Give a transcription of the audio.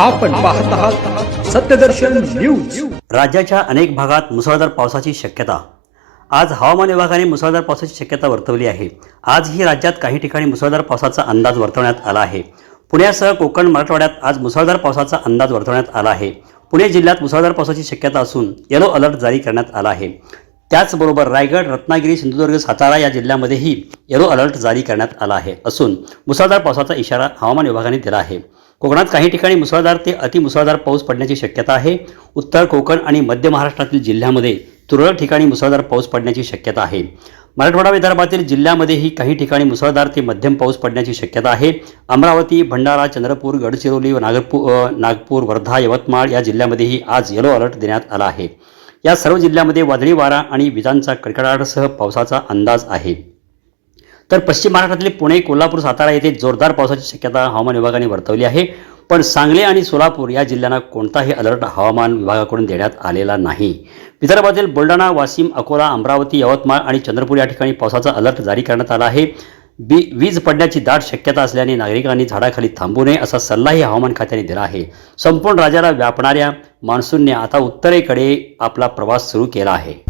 आपण पाहत आहात सत्यदर्शन न्यूज. राज्याच्या अनेक भागात मुसळधार पावसाची शक्यता. आज हवामान विभागाने मुसळधार पावसाची शक्यता वर्तवली आहे. आजही राज्यात काही ठिकाणी मुसळधार पावसाचा अंदाज वर्तवण्यात आला आहे. पुण्यासह कोकण मराठवाड्यात आज मुसळधार पावसाचा अंदाज वर्तवण्यात आला आहे. पुणे जिल्ह्यात मुसळधार पावसाची शक्यता असून येलो अलर्ट जारी करण्यात आला आहे. त्याचबरोबर रायगड रत्नागिरी सिंधुदुर्ग सातारा या जिल्ह्यामध्येही येलो अलर्ट जारी करण्यात आला आहे असून मुसळधार पावसाचा इशारा हवामान विभागाने दिला आहे. कोकणात काही ठिकाणी मुसळधार ते अतिमुसळधार पाऊस पडण्याची शक्यता आहे. उत्तर कोकण आणि मध्य महाराष्ट्रातील जिल्ह्यामध्ये तुरळक ठिकाणी मुसळधार पाऊस पडण्याची शक्यता आहे. मराठवाडा विदर्भातील जिल्ह्यामध्येही काही ठिकाणी मुसळधार ते मध्यम पाऊस पडण्याची शक्यता आहे. अमरावती भंडारा चंद्रपूर गडचिरोली व नागपूर नागपूर वर्धा यवतमाळ या जिल्ह्यामध्येही आज येलो अलर्ट देण्यात आला आहे. या सर्व जिल्ह्यामध्ये वादळी वारा आणि विजांचा कडकडाटासह पावसाचा अंदाज आहे. तर पश्चिम महाराष्ट्रातले पुणे कोल्हापूर सातारा येथे जोरदार पावसाची शक्यता हवामान विभागाने वर्तवली आहे. पण सांगली आणि सोलापूर या जिल्ह्यांना कोणताही अलर्ट हवामान विभागाकडून देण्यात आलेला नाही. विदर्भातील बुलढाणा वाशिम अकोला अमरावती यवतमाळ आणि चंद्रपूर या ठिकाणी पावसाचा अलर्ट जारी करण्यात आला आहे. बी वीज पडण्याची दाट शक्यता असल्याने नागरिकांनी झाडाखाली थांबू नये असा सल्लाही हवामान खात्याने दिला आहे. संपूर्ण राज्याला व्यापणाऱ्या मान्सूनने आता उत्तरेकडे आपला प्रवास सुरू केला आहे.